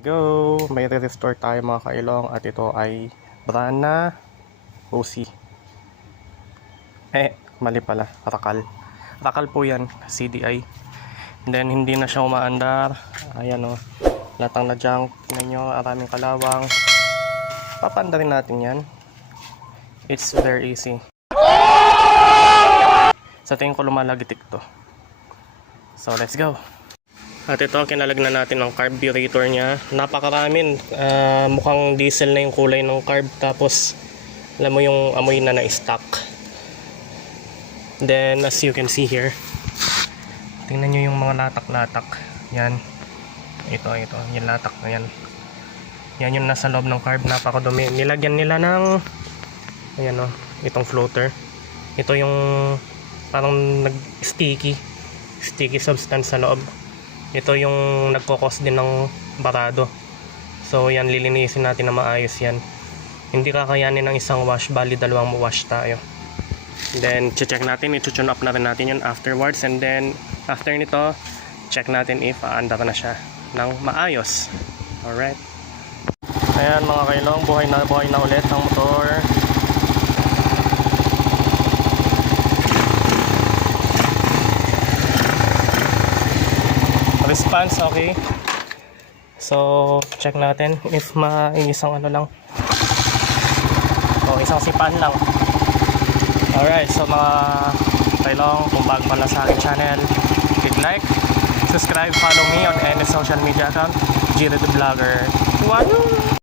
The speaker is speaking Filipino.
Go! May re-restore tayo mga kailong at ito ay Brana OC. Mali pala. Rakal. Rakal po yan. CDI. And then hindi na siya umaandar. Ayan o. Latang na junk. Tingnan nyo. Araming kalawang. Papandarin natin yan. It's very easy. Sa tingin ko lumalagitik to. So let's go. At ito, kinalagnan natin ang carburetor niya. Napakaramin. Mukhang diesel na yung kulay ng carb. Tapos, alam mo yung amoy na na-stock. Then, as you can see here, tingnan nyo yung mga latak-latak. Yan. Ito. Yung latak na yan. Yan yung nasa loob ng carb. Napakadumi. Nilagyan nila ng, ayan o, itong floater. Ito yung parang nag-sticky substance sa loob. Ito yung nagkokos din ng barado. So yan, lilinisin natin na maayos yan. Hindi kakayanin ng isang wash, bali dalawang wash tayo. Then check natin, i-tune up na rin natin yun afterwards. And then after nito, check natin if aandar na siya ng maayos. Alright. Ayan mga kailong, buhay na ulit ang motor. Response, okay. So, check natin if isang ano lang. O, isang sipan lang. Alright, so mga kailong, kung bago pa lang sa aking channel, click like, subscribe, follow me on any social media account, Giro the Vlogger. Wow!